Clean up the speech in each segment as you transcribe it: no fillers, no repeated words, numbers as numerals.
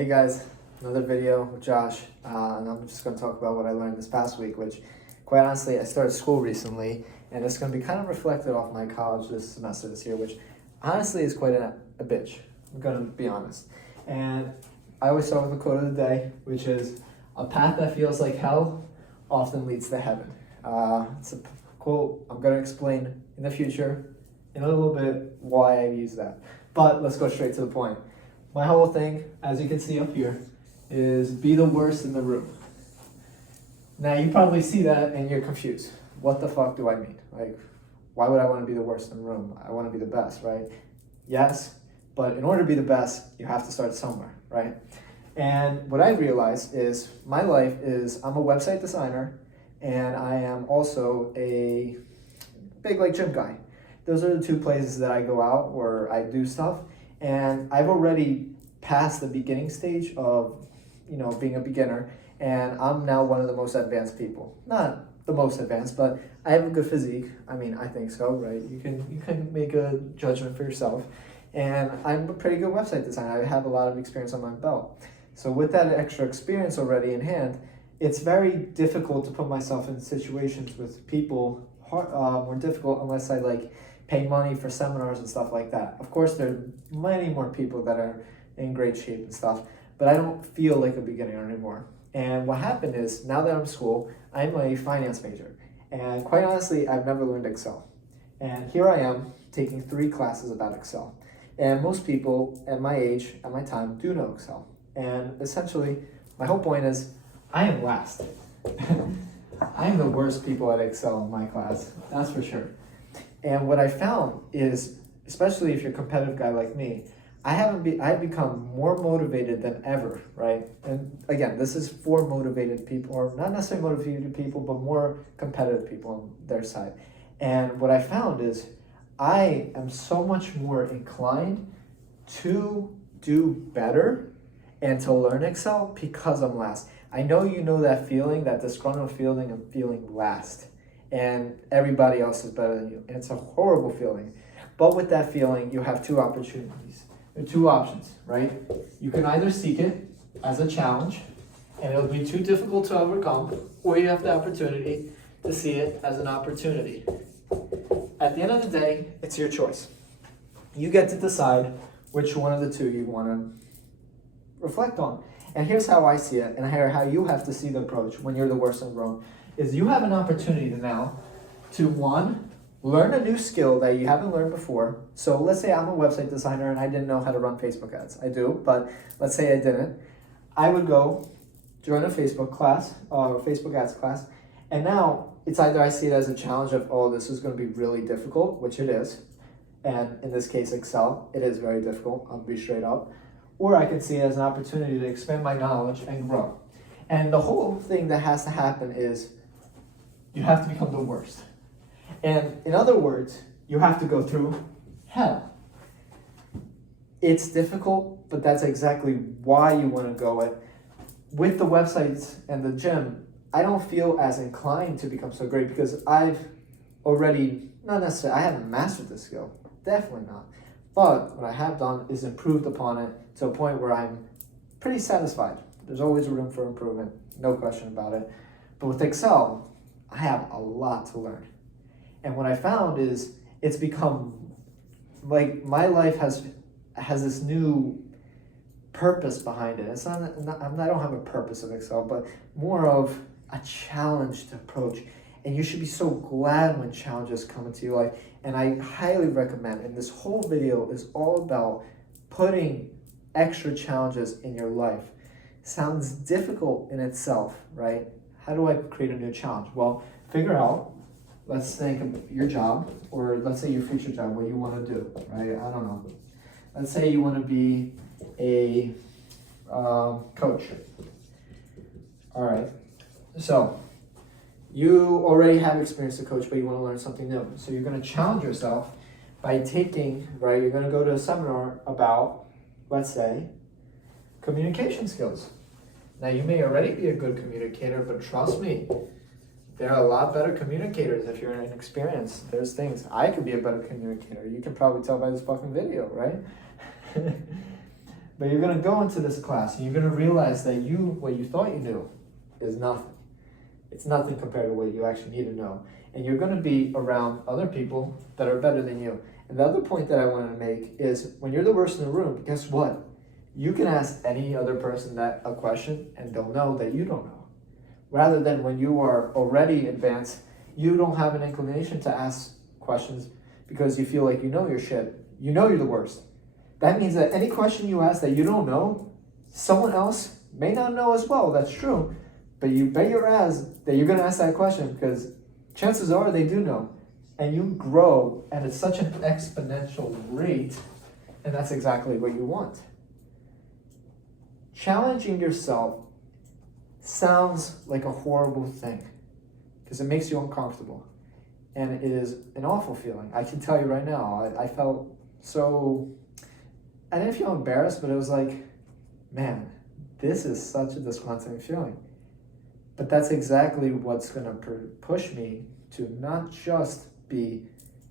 Hey guys, another video with Josh, and I'm just going to talk about what I learned this past week, which quite honestly, I started school recently, and it's going to be kind of reflected off my college this semester this year, which honestly is quite a bitch, I'm going to be honest. And I always start with the quote of the day, which is, "A path that feels like hell often leads to heaven." It's a quote I'm going to explain in the future, in a little bit, why I use that. But let's go straight to the point. My whole thing, as you can see up here, is be the worst in the room. Now you probably see that and you're confused. What the fuck do I mean? Like, why would I want to be the worst in the room? I want to be the best, right? Yes, but in order to be the best, you have to start somewhere, right? And what I realized is my life is, I'm a website designer and I am also a big gym guy. Those are the two places that I go out where I do stuff. And I've already passed the beginning stage of, being a beginner, and I'm now one of the most advanced people. Not the most advanced, but I have a good physique. I mean, I think so, right? You can make a judgment for yourself. And I'm a pretty good website designer. I have a lot of experience on my belt. So with that extra experience already in hand, it's very difficult to put myself in situations with people, more difficult unless I pay money for seminars and stuff like that. Of course, there are many more people that are in great shape and stuff, but I don't feel like a beginner anymore. And what happened is, now that I'm in school, I'm a finance major. And quite honestly, I've never learned Excel. And here I am taking 3 classes about Excel. And most people at my age, at my time, do know Excel. And essentially, my whole point is, I am last. I am the worst people at Excel in my class, that's for sure. And what I found is, especially if you're a competitive guy like me, I've become more motivated than ever, right? And again, this is for motivated people, or not necessarily motivated people, but more competitive people on their side. And what I found is, I am so much more inclined to do better and to learn Excel because I'm last. I know you know that feeling, that disgruntled feeling of feeling last, and everybody else is better than you. And it's a horrible feeling. But with that feeling, you have 2 opportunities. There are 2 options, right? You can either seek it as a challenge, and it'll be too difficult to overcome, or you have the opportunity to see it as an opportunity. At the end of the day, it's your choice. You get to decide which one of the 2 you want to reflect on. And here's how I see it, and how you have to see the approach when you're the worst in the room, is you have an opportunity now to, 1, learn a new skill that you haven't learned before. So let's say I'm a website designer and I didn't know how to run Facebook ads. I do, but let's say I didn't. I would go join a Facebook class, or Facebook ads class, and now it's either I see it as a challenge of, oh, this is going to be really difficult, which it is, and in this case, Excel, it is very difficult, I'll be straight up, or I can see it as an opportunity to expand my knowledge and grow. And the whole thing that has to happen is, you have to become the worst. And in other words, you have to go through hell. It's difficult, but that's exactly why you want to go it. With the websites and the gym, I don't feel as inclined to become so great because I've already, not necessarily, I haven't mastered the skill, definitely not. But what I have done is improved upon it to a point where I'm pretty satisfied. There's always room for improvement, no question about it. But with Excel, I have a lot to learn. And what I found is, it's become, my life has this new purpose behind it. It's not I don't have a purpose of Excel, but more of a challenge to approach. And you should be so glad when challenges come into your life. And I highly recommend, and this whole video is all about putting extra challenges in your life. Sounds difficult in itself, right? How do I create a new challenge? Well, figure out, let's think of your job, or let's say your future job, what you want to do, right? I don't know. Let's say you want to be a coach. All right. So you already have experience as a coach, but you want to learn something new. So you're going to challenge yourself by taking, right, you're going to go to a seminar about, let's say, communication skills. Now, you may already be a good communicator, but trust me, there are a lot better communicators if you're inexperienced. There's things, I could be a better communicator. You can probably tell by this fucking video, right? But you're going to go into this class and you're going to realize that what you thought you knew is nothing. It's nothing compared to what you actually need to know. And you're going to be around other people that are better than you. And the other point that I wanted to make is when you're the worst in the room, guess what? You can ask any other person that a question and they'll know that you don't know. Rather than when you are already advanced, you don't have an inclination to ask questions because you feel like you know your shit. You know you're the worst. That means that any question you ask that you don't know, someone else may not know as well. That's true. But you bet your ass that you're going to ask that question because chances are they do know. And you grow at such an exponential rate, and that's exactly what you want. Challenging yourself sounds like a horrible thing because it makes you uncomfortable. And it is an awful feeling. I can tell you right now, I felt so... I didn't feel embarrassed, but it was like, man, this is such a disgrunting feeling. But that's exactly what's going to push me to not just be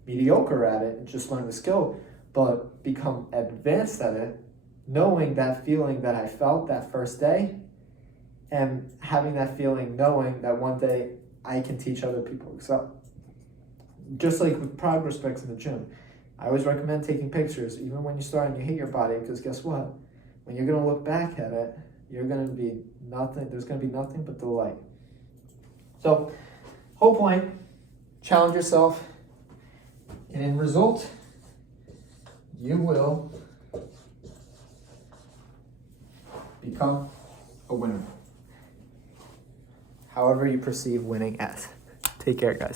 mediocre at it and just learn the skill, but become advanced at it, knowing that feeling that I felt that first day and having that feeling knowing that one day I can teach other people. So just like with progress breaks in the gym, I always recommend taking pictures, even when you start and you hate your body, because guess what? When you're going to look back at it, you're going to be nothing, there's going to be nothing but delight. So, whole point, challenge yourself, and in result, you will become a winner. However you perceive winning as. Take care, guys.